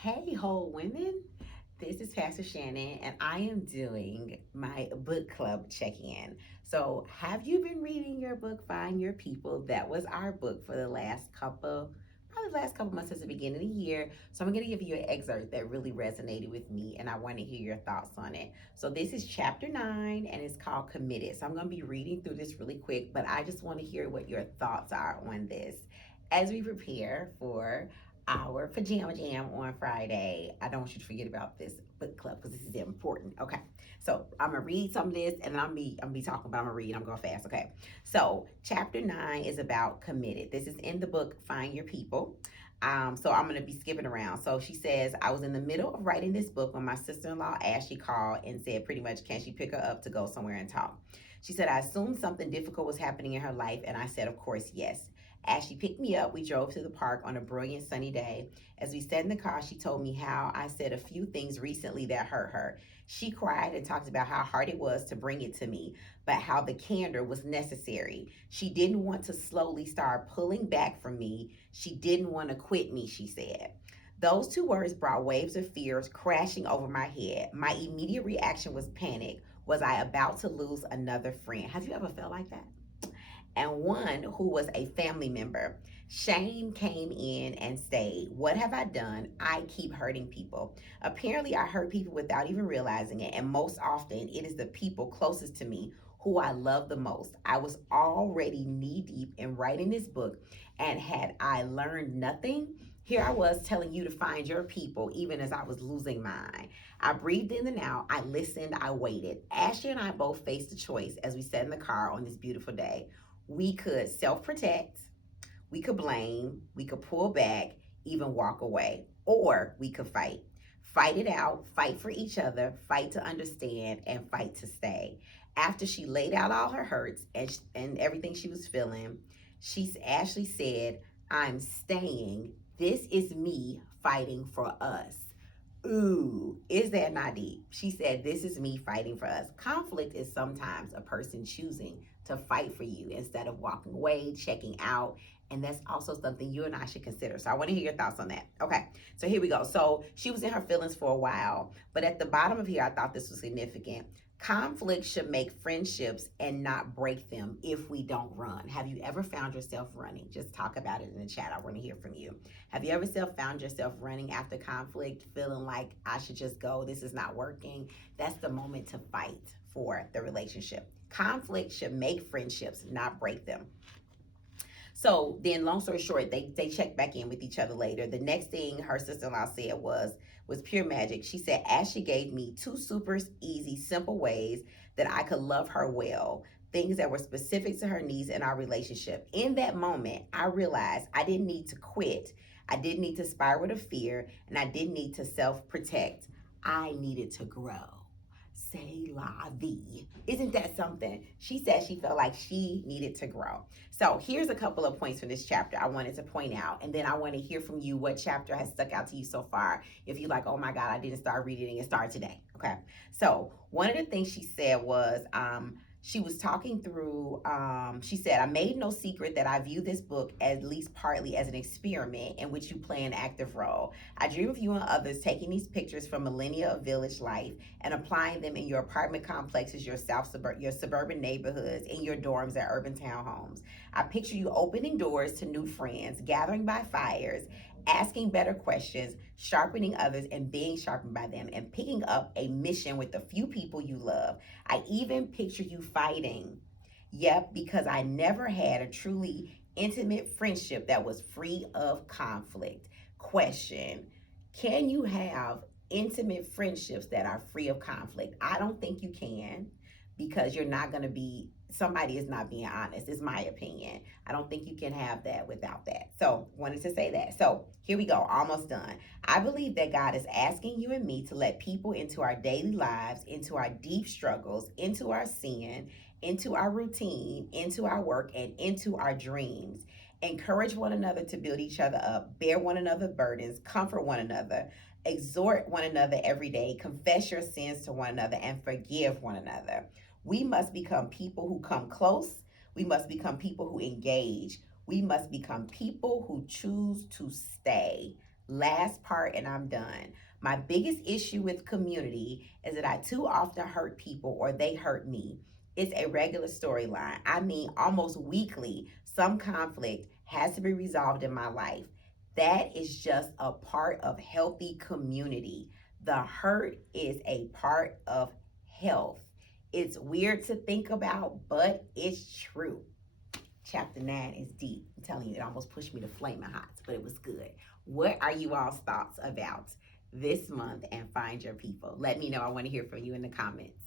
Hey, whole women. This is Pastor Shannon, and I am doing my book club check in. So, have you been reading your book, Find Your People? That was our book for the last couple, probably the last couple months since the beginning of the year. So, I'm going to give you an excerpt that really resonated with me, and I want to hear your thoughts on it. So, this is chapter 9, and it's called Committed. So, I'm going to be reading through this really quick, but I just want to hear what your thoughts are on this as we prepare for our pajama jam on Friday. I don't want you to forget about this book club because this is important. Okay, so I'm gonna read some of this, and then I'm be talking, but I'm gonna read. I'm going fast. Okay, so chapter 9 is about committed. This is in the book Find Your People. So I'm gonna be skipping around. So she says, I was in the middle of writing this book when my sister-in-law Ashley called and said pretty much, can she pick her up to go somewhere and talk? She said, I assumed something difficult was happening in her life, and I said, of course, yes. As she picked me up, we drove to the park on a brilliant sunny day. As we sat in the car, she told me how I said a few things recently that hurt her. She cried and talked about how hard it was to bring it to me, but how the candor was necessary. She didn't want to slowly start pulling back from me. She didn't want to quit me, she said. Those two words brought waves of fears crashing over my head. My immediate reaction was panic. Was I about to lose another friend? Have you ever felt like that? And one who was a family member. Shame came in and stayed. What have I done? I keep hurting people. Apparently, I hurt people without even realizing it, and most often, it is the people closest to me who I love the most. I was already knee deep in writing this book, and had I learned nothing, here I was telling you to find your people, even as I was losing mine. I breathed in and out. I listened. I waited. Ashley and I both faced a choice as we sat in the car on this beautiful day. We could self protect, we could blame, we could pull back, even walk away, or we could fight. Fight it out, fight for each other, fight to understand, and fight to stay. After she laid out all her hurts and everything she was feeling, Ashley said, I'm staying. This is me fighting for us. Ooh, is that not deep? She said, this is me fighting for us. Conflict is sometimes a person choosing to fight for you instead of walking away, checking out. And that's also something you and I should consider. So I want to hear your thoughts on that. Okay, so here we go. So she was in her feelings for a while, but at the bottom of here, I thought this was significant. Conflict should make friendships and not break them if we don't run. Have you ever found yourself running? Just talk about it in the chat. I want to hear from you. Have you ever found yourself running after conflict, feeling like I should just go? This is not working. That's the moment to fight for the relationship. Conflict should make friendships, not break them. So then, long story short, they checked back in with each other later. The next thing her sister-in-law said was pure magic. She said Ashley gave me two super easy, simple ways that I could love her well. Things that were specific to her needs in our relationship. In that moment, I realized I didn't need to quit. I didn't need to spiral to fear, and I didn't need to self-protect. I needed to grow. Say la vie. Isn't that something? She said she felt like she needed to grow. So here's a couple of points from this chapter I wanted to point out, and then I want to hear from you what chapter has stuck out to you so far. If you're like, oh my God, I didn't start reading it, start today. Okay. So one of the things she said was, she was talking through, she said, I made no secret that I view this book at least partly as an experiment in which you play an active role. I dream of you and others taking these pictures from millennia of village life and applying them in your apartment complexes, your suburban neighborhoods, in your dorms at urban townhomes. I picture you opening doors to new friends, gathering by fires, asking better questions, sharpening others and being sharpened by them, and picking up a mission with the few people you love. I even picture you fighting. Yep, because I never had a truly intimate friendship that was free of conflict. Question: can you have intimate friendships that are free of conflict? I don't think you can, because you're not going to be, somebody is not being honest, is my opinion. I don't think you can have that without that. So wanted to say that. So here we go, almost done. I believe that God is asking you and me to let people into our daily lives, into our deep struggles, into our sin, into our routine, into our work, and into our dreams. Encourage one another to build each other up, bear one another's burdens, comfort one another, exhort one another every day, confess your sins to one another, and forgive one another. We must become people who come close. We must become people who engage. We must become people who choose to stay. Last part, and I'm done. My biggest issue with community is that I too often hurt people or they hurt me. It's a regular storyline. I mean, almost weekly, some conflict has to be resolved in my life. That is just a part of healthy community. The hurt is a part of health. It's weird to think about, but it's true. Chapter 9 is deep. I'm telling you, it almost pushed me to flaming hot, but it was good. What are you all's thoughts about this month and Find Your People? Let me know. I want to hear from you in the comments.